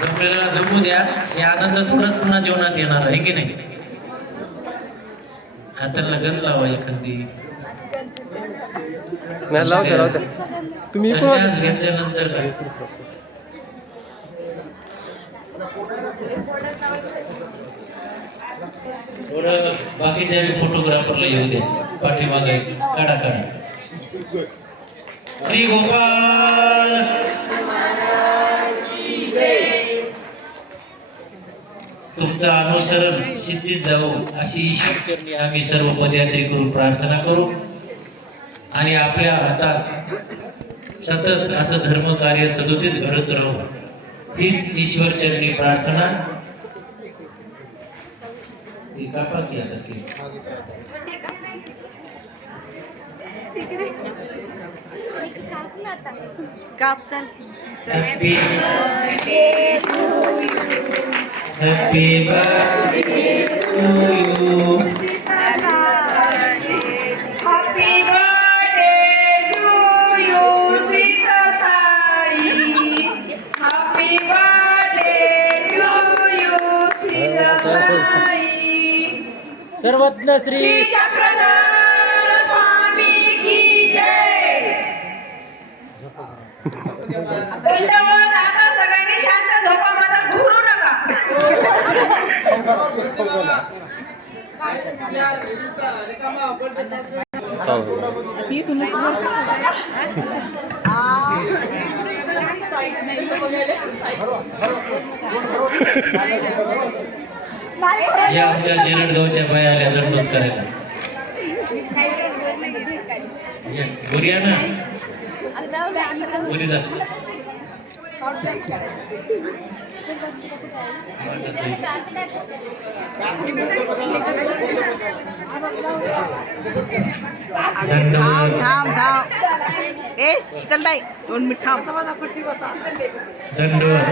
जमलेला जमू द्या. हे आनंद थोडंच पुन्हा जीवनात येणार आहे की नाही. हाताला गंध लावा एखादी. लावता तुम्ही संन्यास घेतल्यानंतर काय थोडं बाकीच्या फोटोग्राफरला येऊ दे. पाठीमागे काढा काढा. श्री गोपाल तुमचं अनुसरण सिद्धीत जाऊ अशी ईश्वर चरणी आम्ही सर्व पदयात्री करून प्रार्थना करू. आणि आपल्या हातात सतत असं धर्म कार्य सदोदित घडत राहू हीच ईश्वर चरणी प्रार्थना. Happy birthday to you. Happy birthday to you. Happy birthday to you, Sita Thai. Happy birthday to you, Sita Thai. सर्वज्ञ श्री श्री चक्रधर स्वामी की जय. दंडवत. आता सगळ्यांनी शांत झोपा, मात्र घुरू नका. या आमच्या जिरडगावच्या बाया आल्या दंडवत करायला. बोरिया ना बोरी जा. शीतलताई 2 मिनिट थांब. दंडवत.